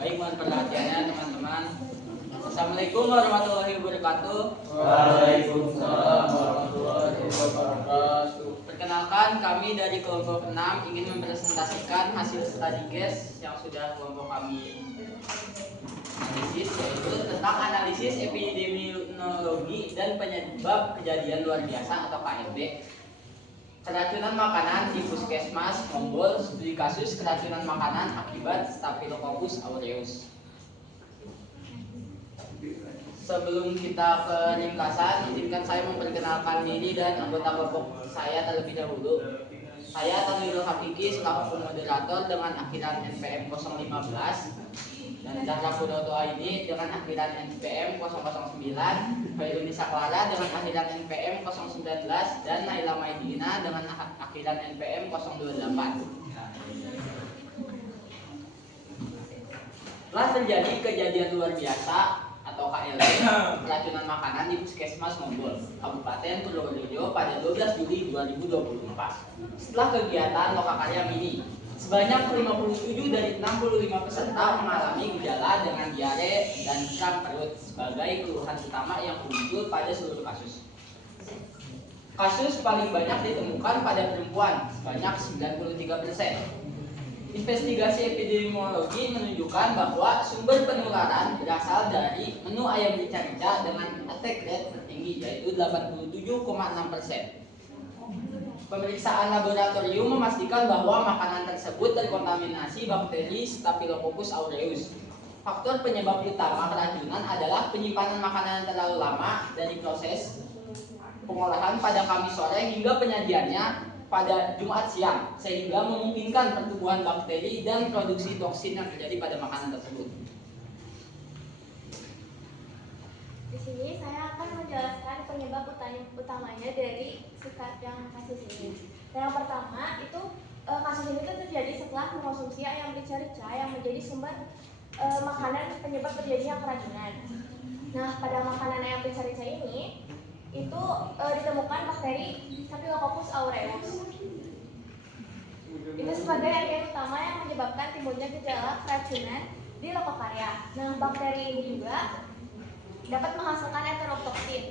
Baik, mohon perhatiannya teman-teman. Assalamualaikum warahmatullahi wabarakatuh. Waalaikumsalam warahmatullahi wabarakatuh. Perkenalkan, kami dari kelompok 6 ingin mempresentasikan hasil studi case yang sudah kelompok kami analisis, yaitu tentang analisis epidemiologi dan penyebab kejadian luar biasa atau KLB keracunan makanan di Puskesmas Mombol, studi kasus keracunan makanan akibat Staphylococcus aureus. Sebelum kita ke ringkasan, izinkan saya memperkenalkan diri dan anggota kelompok saya terlebih dahulu. Saya Tanwirul Hakiki selaku moderator dengan akhiran NPM 015 dan Zahra Pudoto ID dengan akhiran NPM 009, Khairunisa Clara dengan akhiran NPM 019 dan Naila Maidina dengan akhiran NPM 028. Telah terjadi kejadian luar biasa atau KLB keracunan makanan di Puskesmas Mombol, Kabupaten Purworejo pada 12 Juli 2024. Setelah kegiatan lokakarya mini, sebanyak 57 dari 65 peserta mengalami gejala dengan diare dan kram perut sebagai keluhan utama yang muncul pada seluruh kasus. Kasus paling banyak ditemukan pada perempuan sebanyak 93%. Investigasi epidemiologi menunjukkan bahwa sumber penularan berasal dari menu ayam rica-rica dengan attack rate tertinggi yaitu 87,6%. Pemeriksaan laboratorium memastikan bahwa makanan tersebut terkontaminasi bakteri Staphylococcus aureus. Faktor penyebab utama keracunan adalah penyimpanan makanan terlalu lama dari proses pengolahan pada Kamis sore hingga penyajiannya pada Jumat siang, sehingga memungkinkan pertumbuhan bakteri dan produksi toksin yang terjadi pada makanan tersebut. Di sini saya akan menjelaskan penyebab utamanya dari yang kasus ini. Yang pertama itu kasus ini terjadi setelah mengonsumsi ayam rica-rica yang menjadi sumber makanan penyebab terjadinya keracunan. Nah, pada makanan ayam rica-rica ini itu ditemukan bakteri Staphylococcus aureus. Itu sebagai reagen utama yang menyebabkan timbulnya gejala keracunan di lokokarya. Nah, bakteri ini juga dapat menghasilkan enterotoksin,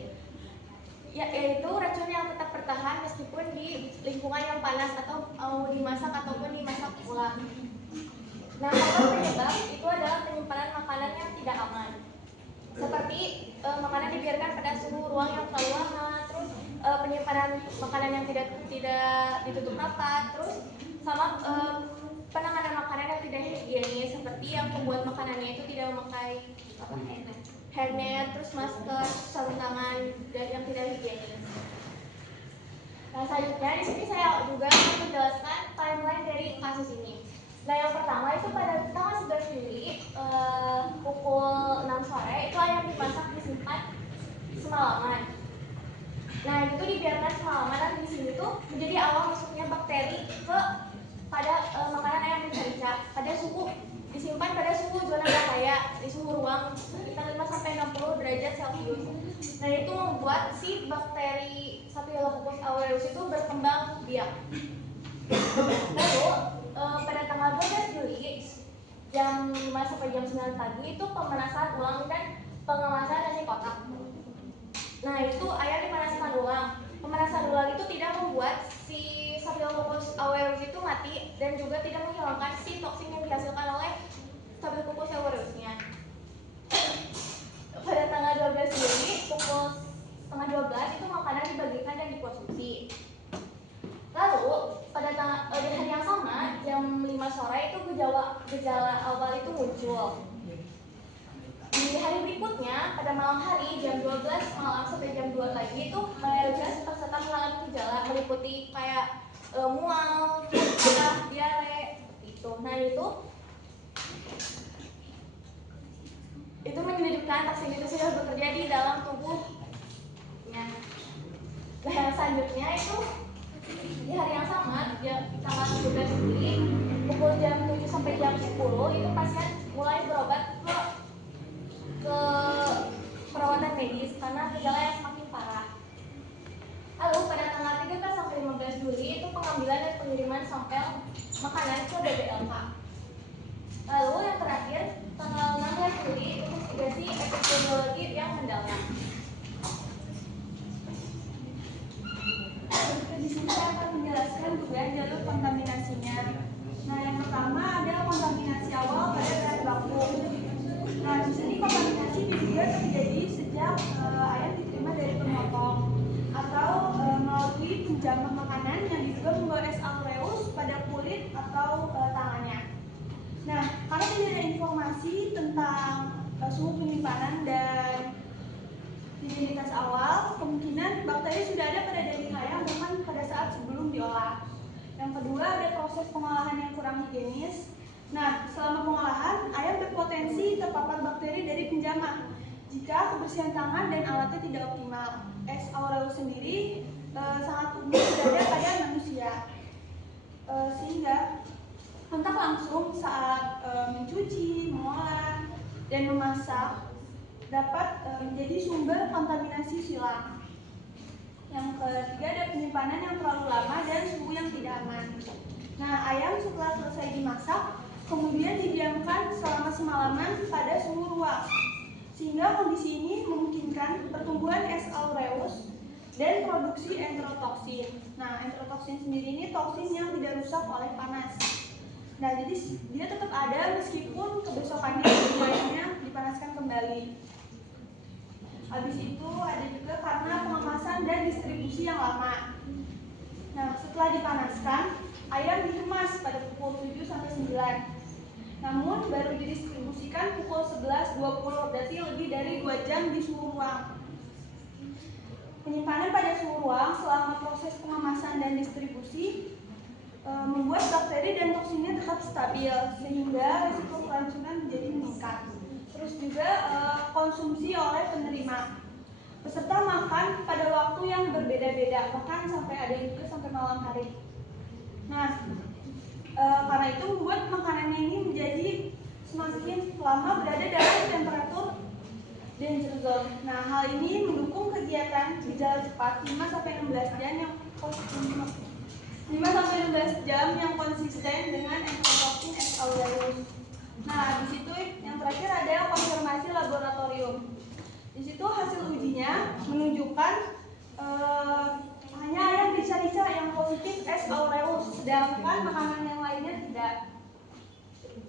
yaitu racun yang tetap bertahan meskipun di lingkungan yang panas atau dimasak ataupun dimasak ulang. Nah, faktor penyebab itu adalah penyimpanan makanan yang tidak aman, seperti makanan dibiarkan pada suhu ruang yang terlalu lama, terus penyimpanan makanan yang tidak ditutup rapat, terus sama penanganan makanan yang tidak higienis, seperti yang membuat makanannya itu tidak memakai hairnet, terus masker, sarung tangan dan yang tidak higienis. Nah, selanjutnya di sini saya juga akan menjelaskan timeline dari kasus ini. Nah, yang pertama itu pada tanggal 11 Juli pukul 6 sore itu ayam dimasak disimpan semalaman. Nah, itu dibiarkan semalaman dan di sini tuh menjadi awal masuknya bakteri pada makanan ayam rica-rica pada suhu disimpan pada suhu zona bahaya di suhu ruang sekitar 5-60 derajat Celcius. Nah, itu membuat si bakteri Staphylococcus aureus itu berkembang biak. Lalu pada tanggal 12 Juli jam 5 sampai jam 9 pagi itu pemanasan ulang dan pengemasan nasi kotak. Nah, itu ayam dipanaskan ulang. Pemanasan ulang itu tidak membuat si Staphylococcus aureus itu mati dan juga tidak menghilangkan si toksin yang dihasilkan oleh Staphylococcus aureusnya. Pada tanggal 12 Juli pukul setengah 12 itu makanan dibagikan dan dikonsumsi. Lalu pada di hari yang sama jam 5 sore itu gejala awal itu muncul. Di hari berikutnya pada malam hari jam 12 malam sampai jam 2 pagi itu mayoritas peserta mengalami gejala meliputi kayak mual, muntah, diare itu. Nah, itu menunjukkan toksin itu sudah bekerja di dalam tubuhnya. Nah, yang selanjutnya itu di hari yang sama, tanggal 17 Juli pukul jam 7 sampai jam 10 itu pasien mulai berobat ke perawatan medis karena gejala yang semakin parah. Lalu pada tanggal 13 sampai 15 Juli itu pengambilan dan pengiriman sampel makanan ke BBLK. Lalu yang terakhir penyimpanan dan higienitas awal, kemungkinan bakteri sudah ada pada daging ayam bahkan pada saat sebelum diolah. Yang kedua, ada proses pengolahan yang kurang higienis. Nah, selama pengolahan, ayam berpotensi terpapar bakteri dari penjamah jika kebersihan tangan dan alatnya tidak optimal. S. aureus sendiri sangat umum berada pada manusia, sehingga kontak langsung saat mencuci, mengolah, dan memasak dapat menjadi sumber kontaminasi silang. Yang ketiga, ada penyimpanan yang terlalu lama dan suhu yang tidak aman. Nah, ayam setelah selesai dimasak, kemudian didiamkan selama semalaman pada suhu ruang, sehingga kondisi ini memungkinkan pertumbuhan S. aureus dan produksi enterotoksin. Nah, enterotoksin sendiri ini toksin yang tidak rusak oleh panas. Nah, jadi dia tetap ada meskipun kebesokannya ayamnya dipanaskan kembali. Habis itu ada juga karena pengemasan dan distribusi yang lama. Nah, setelah dipanaskan, ayam dikemas pada pukul 7-9. Namun baru didistribusikan pukul 11.20, berarti lebih dari 2 jam di suhu ruang. Penyimpanan pada suhu ruang selama proses pengemasan dan distribusi membuat bakteri dan toksinnya tetap stabil, sehingga risiko keracunan menjadi meningkat. Terus juga konsumsi oleh penerima. Peserta makan pada waktu yang berbeda-beda, bahkan sampai ada yang juga sampai malam hari. Nah, karena itu membuat makanannya ini menjadi semakin lama berada dalam temperatur danger zone. Nah, hal ini mendukung kegiatan gejala cepat 5-16 jam yang 5-16 jam yang konsisten dengan enterotoksin S. aureus. Nah, di situ yang terakhir ada konfirmasi laboratorium. Di situ hasil ujinya menunjukkan hanya ayam rica-rica yang positif S. aureus, sedangkan makanan yang lainnya tidak.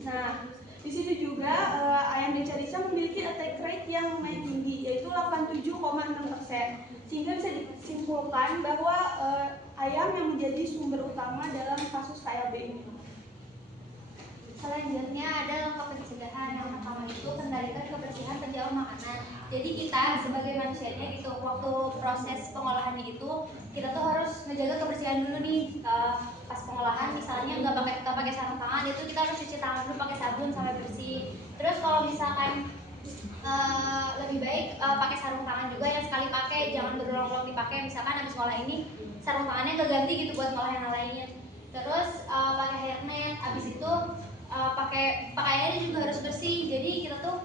Nah, di situ juga ayam rica-rica memiliki attack rate yang lumayan tinggi, yaitu 87,6%, sehingga bisa disimpulkan bahwa ayam yang menjadi sumber utama dalam kasus KLB ini. Selanjutnya ada langkah pencegahan. Yang pertama itu kendalikan kebersihan penjual makanan. Jadi kita sebagai manusianya gitu, waktu proses pengolahannya itu kita tuh harus menjaga kebersihan dulu nih. Pas pengolahan misalnya nggak pakai sarung tangan, itu kita harus cuci tangan dulu pakai sabun sampai bersih. Terus kalau misalkan lebih baik pakai sarung tangan juga yang sekali pakai, jangan berulang-ulang dipakai. Misalkan habis ngolah ini sarung tangannya nggak ganti gitu buat ngolah yang lainnya. Terus pakai hairnet, habis itu pakaiannya juga harus bersih. Jadi kita tuh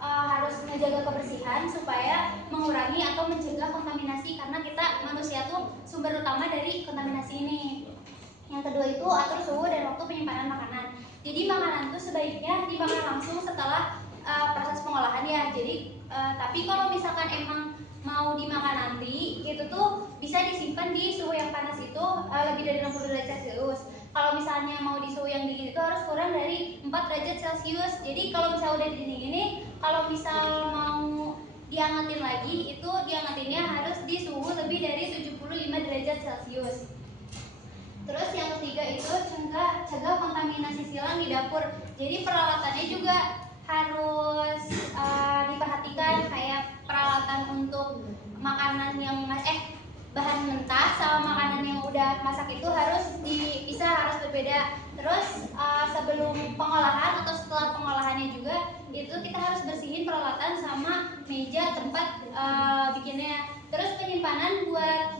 harus menjaga kebersihan supaya mengurangi atau mencegah kontaminasi, karena kita manusia tuh sumber utama dari kontaminasi ini. Yang kedua itu atur suhu dan waktu penyimpanan makanan. Jadi makanan tuh sebaiknya dimakan langsung setelah proses pengolahan ya. Jadi tapi kalau misalkan emang mau dimakan nanti itu tuh bisa disimpan di suhu yang panas itu lebih dari 60 derajat Celcius. Kalau misalnya mau di suhu yang dingin itu harus kurang dari 4 derajat Celcius. Jadi kalau misalnya udah dingin ini, kalau misal mau diangetin lagi, itu diangetinnya harus di suhu lebih dari 75 derajat Celcius. Terus yang ketiga itu cegah kontaminasi silang di dapur. Jadi peralatannya juga harus diperhatikan, kayak peralatan untuk makanan yang bahan mentah sama makanan yang udah masak itu harus dipisah, harus berbeda. Terus sebelum pengolahan atau setelah pengolahannya juga itu kita harus bersihin peralatan sama meja tempat bikinnya. Terus penyimpanan buat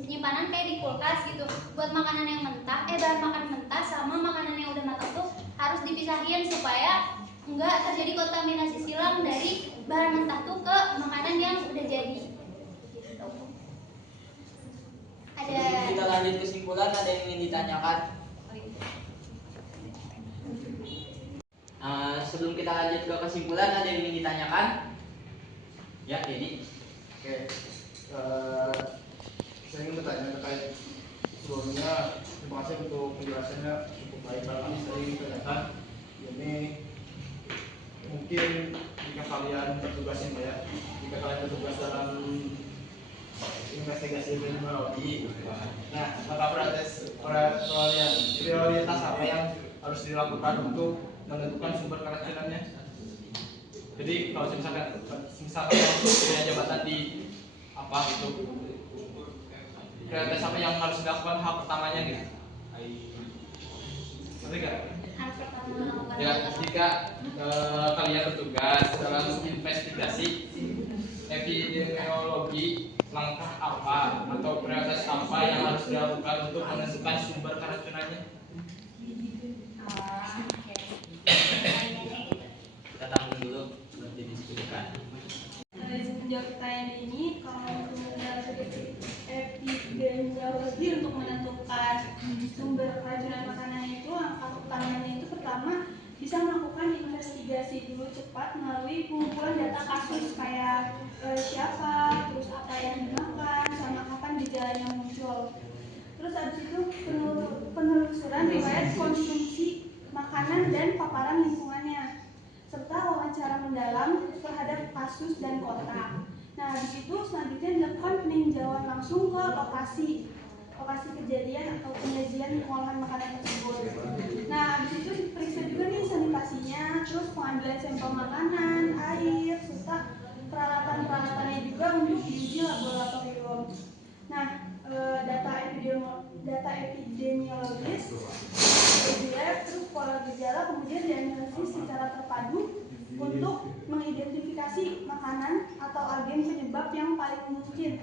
penyimpanan kayak di kulkas gitu. Buat makanan yang mentah, bahan makan mentah sama makanan yang udah matang tuh harus dipisahin supaya enggak terjadi kontaminasi silang dari bahan mentah tuh ke makanan yang udah jadi. Sebelum kita lanjut kesimpulan, ada yang ingin ditanyakan? Sebelum kita lanjut ke kesimpulan, ada yang ingin ditanyakan? Ya, Denny. Oke, saya ingin bertanya terkait sebelumnya. Terima kasih untuk penjelasannya cukup baik. Tapi saya ingin tanyakan, ini mungkin jika kalian bertugas dalam investigasi kriminologi, nah maka prioritas apa yang harus dilakukan untuk menentukan sumber keracunannya? Jadi kalau misalkan langsung punya jabatan di apa gitu, prioritas apa yang harus dilakukan hal pertamanya gitu. Ngerti gak? Hal pertama Ya, jika kalian bertugas dalam investigasi epidemiologi, langkah apa atau prioritas apa yang harus dilakukan untuk menentukan sumber keracunannya? Oke. Kita tampung dulu sebelum didiskusikan. Menjawab pertanyaan ini, kalau epidemiologi untuk menentukan sumber keracunan makanan itu, langkah utamanya itu pertama bisa melakukan investigasi dulu cepat melalui pengumpulan data kasus kayak siapa, terus apa yang dimakan, sama kapan gejalanya muncul. Terus habis itu penelusuran riwayat konsumsi makanan dan paparan lingkungannya, serta wawancara mendalam terhadap kasus dan kota. Nah, di situ selanjutnya dilakukan peninjauan langsung ke lokasi kejadian atau penyajian pengolahan makanan tersebut. Nah, di situ diperiksa juga nih sanitasinya, terus pengambilan sampel makanan, air, serta peralatan-peralatannya juga untuk diuji laboratorium. Nah, data epidemiologis di lab, terus pola gejala kemudian dianalisis secara terpadu untuk mengidentifikasi makanan atau agen penyebab yang paling mungkin,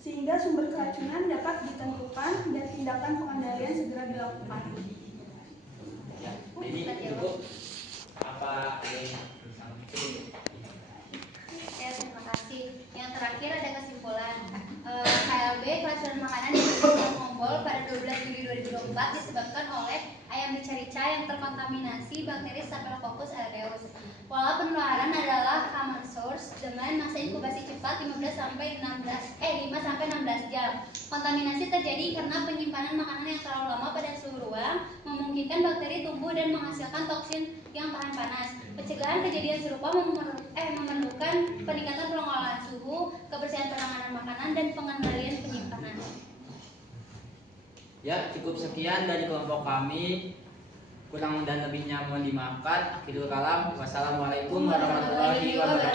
sehingga sumber keracunan dapat ditentukan dan tindakan pengendalian segera dilakukan. Ya, ini cukup apa yang cukup? Ya, terima kasih. Yang terakhir ada kesimpulan. KLB keracunan makanan di Kabupaten Mombol pada 12 Juli 2024 disebabkan oleh ayam rica-rica yang terkontaminasi bakteri Staphylococcus aureus. Pola penularan adalah common source dengan masa inkubasi cepat 5 sampai 16 jam. Kontaminasi terjadi karena penyimpanan makanan yang terlalu lama pada suhu ruang memungkinkan bakteri tumbuh dan menghasilkan toksin yang tahan panas. Pencegahan kejadian serupa memerlukan peningkatan pengelolaan suhu, kebersihan penanganan makanan, dan pengendalian penyimpanan. Ya, cukup sekian dari kelompok kami. Kurang dan lebihnya mohon dimaafkan. Akhirul kalam. Wassalamualaikum warahmatullahi wabarakatuh.